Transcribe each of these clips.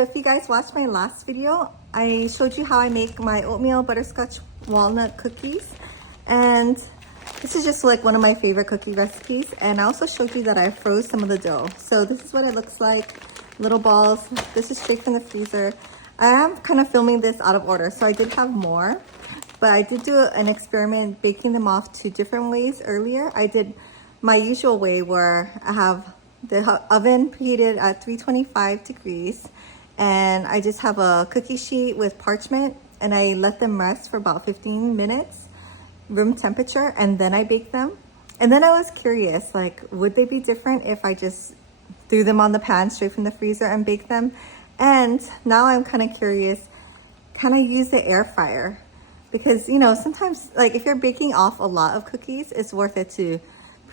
So if you guys watched my last video, I showed you how I make my oatmeal butterscotch walnut cookies. And this is just like one of my favorite cookie recipes. And I also showed you that I froze some of the dough. So this is what it looks like, little balls. This is straight from the freezer. I am kind of filming this out of order, so I did have more. But I did do an experiment baking them off 2 different ways earlier. I did my usual way where I have the oven preheated at 325 degrees, and I just have a cookie sheet with parchment, and I let them rest for about 15 minutes, room temperature, and then I bake them. And then I was curious, like, would they be different if I just threw them on the pan straight from the freezer and baked them? And now I'm kind of curious, can I use the air fryer? Because, you know, sometimes, like, if you're baking off a lot of cookies, it's worth it to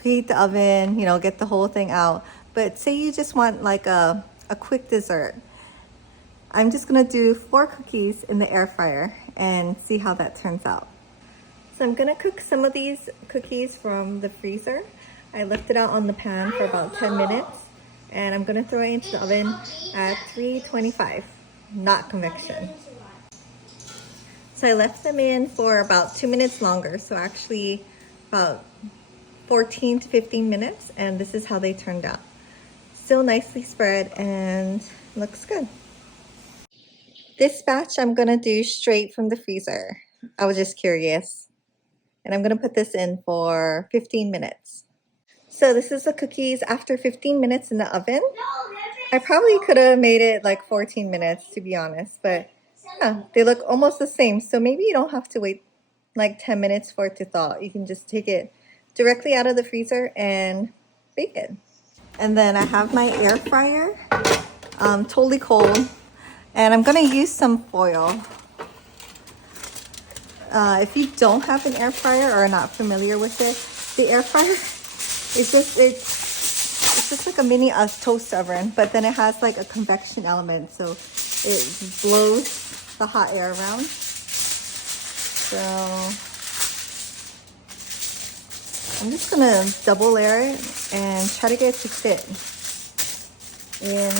preheat the oven, you know, get the whole thing out. But say you just want like a quick dessert. I'm just gonna do 4 cookies in the air fryer and see how that turns out. So I'm gonna cook some of these cookies from the freezer. I left it out on the pan for about 10 minutes, and I'm gonna throw it into the oven at 325, not convection. So I left them in for about 2 minutes longer, so actually about 14 to 15 minutes, and this is how they turned out. Still nicely spread and looks good. This batch I'm gonna do straight from the freezer. I was just curious. And I'm gonna put this in for 15 minutes. So this is the cookies after 15 minutes in the oven. I probably could have made it like 14 minutes, to be honest, but yeah, they look almost the same. So maybe you don't have to wait like 10 minutes for it to thaw. You can just take it directly out of the freezer and bake it. And then I have my air fryer, totally cold, and I'm gonna use some foil. If you don't have an air fryer or are not familiar with it, the air fryer it's just like a mini toast oven, but then it has like a convection element, so it blows the hot air around. So I'm just gonna double layer it and try to get it to fit in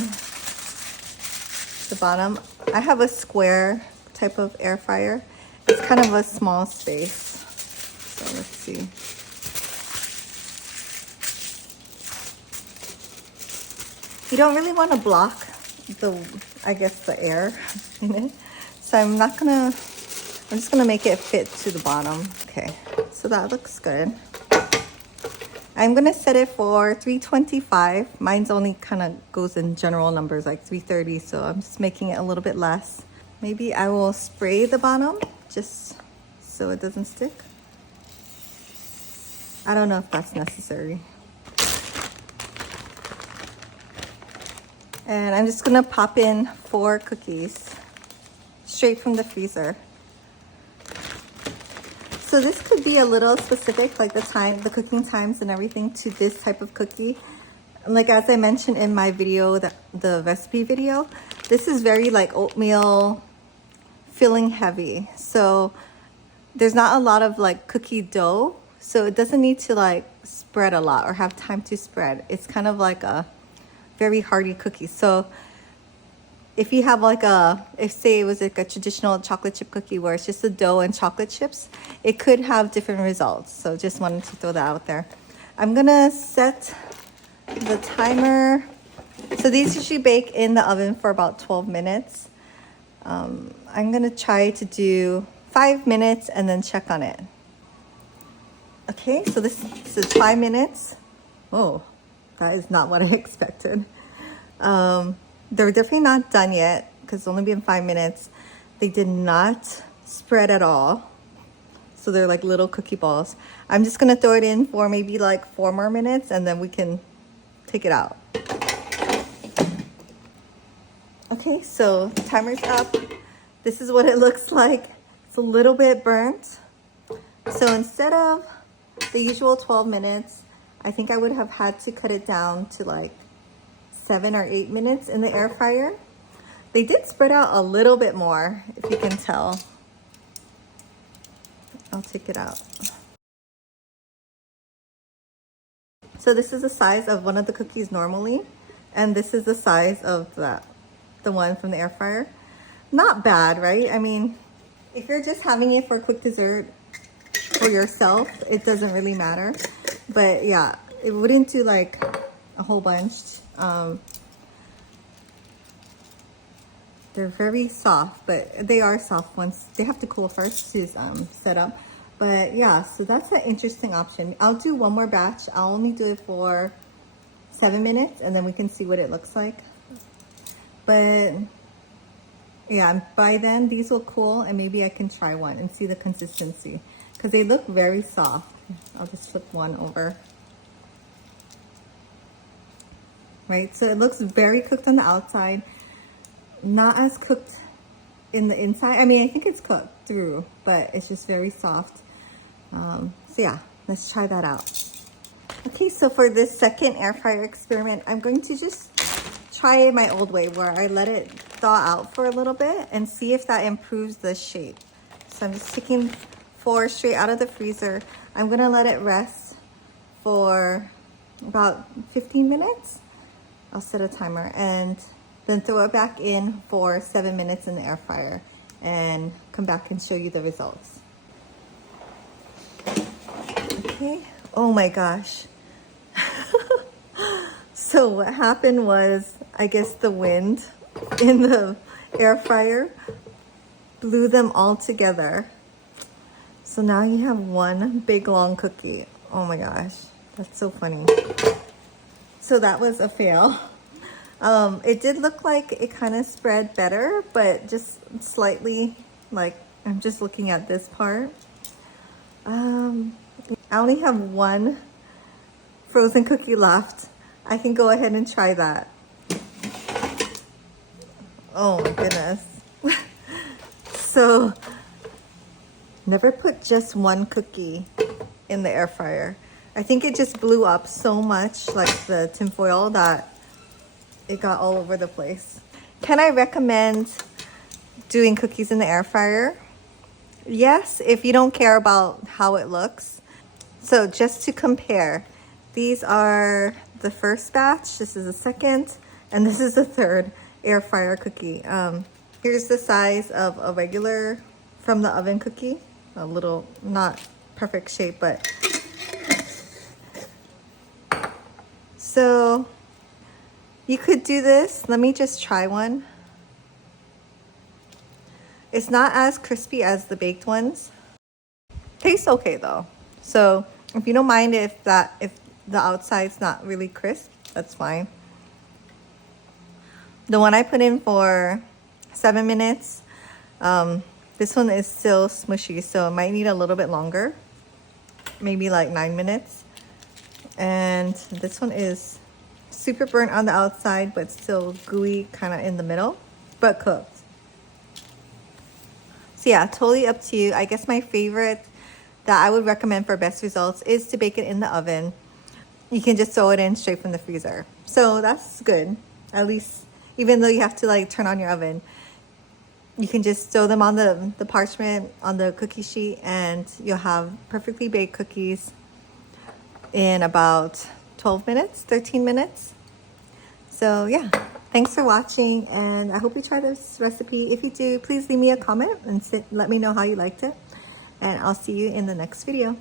the bottom. I have a square type of air fryer. It's kind of a small space. So let's see. You don't really want to block I guess the air in it. So I'm just gonna make it fit to the bottom. Okay, so that looks good. I'm gonna set it for 325. Mine's only kind of goes in general numbers, like 330, so I'm just making it a little bit less. Maybe I will spray the bottom just so it doesn't stick. I don't know if that's necessary. And I'm just gonna pop in 4 cookies straight from the freezer. So this could be a little specific, like the cooking times and everything to this type of cookie. Like as I mentioned in my video, the recipe video, this is very like oatmeal filling heavy. So there's not a lot of like cookie dough. So it doesn't need to like spread a lot or have time to spread. It's kind of like a very hearty cookie. So if you have like if say it was like a traditional chocolate chip cookie where it's just the dough and chocolate chips, it could have different results. So just wanted to throw that out there. I'm gonna set the timer. So these usually bake in the oven for about 12 minutes. I'm gonna try to do 5 minutes and then check on it. Okay, so this is 5 minutes. Oh, that is not what I expected. They're definitely not done yet because it's only been 5 minutes. They did not spread at all. So they're like little cookie balls. I'm just gonna throw it in for maybe like 4 more minutes and then we can take it out. Okay, so timer's up. This is what it looks like. It's a little bit burnt. So instead of the usual 12 minutes, I think I would have had to cut it down to like 7 or 8 minutes in the air fryer. They did spread out a little bit more, if you can tell. I'll take it out. So this is the size of one of the cookies normally, and this is the size of the the one from the air fryer. Not bad, right? I mean, if you're just having it for a quick dessert for yourself, it doesn't really matter. But yeah, it wouldn't do like a whole bunch. They're very soft, but they are soft once they have to cool first to set up. But yeah, so that's an interesting option. I'll do one more batch. I'll only do it for 7 minutes and then we can see what it looks like. But yeah, by then these will cool and maybe I can try one and see the consistency because they look very soft. I'll just flip one over. Right, so it looks very cooked on the outside, not as cooked in the inside. I mean, I think it's cooked through, but it's just very soft. So yeah, let's try that out. Okay, so for this second air fryer experiment, I'm going to just try it my old way where I let it thaw out for a little bit and see if that improves the shape. So I'm just taking 4 straight out of the freezer. I'm gonna let it rest for about 15 minutes. I'll set a timer and then throw it back in for 7 minutes in the air fryer and come back and show you the results. Okay, oh my gosh. So what happened was, I guess the wind in the air fryer blew them all together. So now you have one big long cookie. Oh my gosh, that's so funny. So that was a fail. It did look like it kind of spread better, but just slightly, like I'm just looking at this part. I only have one frozen cookie left. I can go ahead and try that. Oh my goodness. So never put just one cookie in the air fryer. I think it just blew up so much, like the tinfoil, that it got all over the place. Can I recommend doing cookies in the air fryer? Yes, if you don't care about how it looks. So just to compare, these are the first batch, this is the second, and this is the third air fryer cookie. Here's the size of a regular from the oven cookie. A little, not perfect shape, but. So you could do this. Let me just try one. It's not as crispy as the baked ones. Tastes okay though. So if you don't mind if the outside's not really crisp, that's fine. The one I put in for 7 minutes, this one is still smushy, so it might need a little bit longer, maybe like 9 minutes. And this one is super burnt on the outside, but still gooey kind of in the middle, but cooked. So yeah, totally up to you. I guess my favorite that I would recommend for best results is to bake it in the oven. You can just throw it in straight from the freezer. So that's good. At least, even though you have to like turn on your oven, you can just throw them on the parchment, on the cookie sheet, and you'll have perfectly baked cookies in about 12 minutes, 13 minutes. So yeah, thanks for watching, and I hope you try this recipe. If you do, please leave me a comment and let me know how you liked it. And I'll see you in the next video.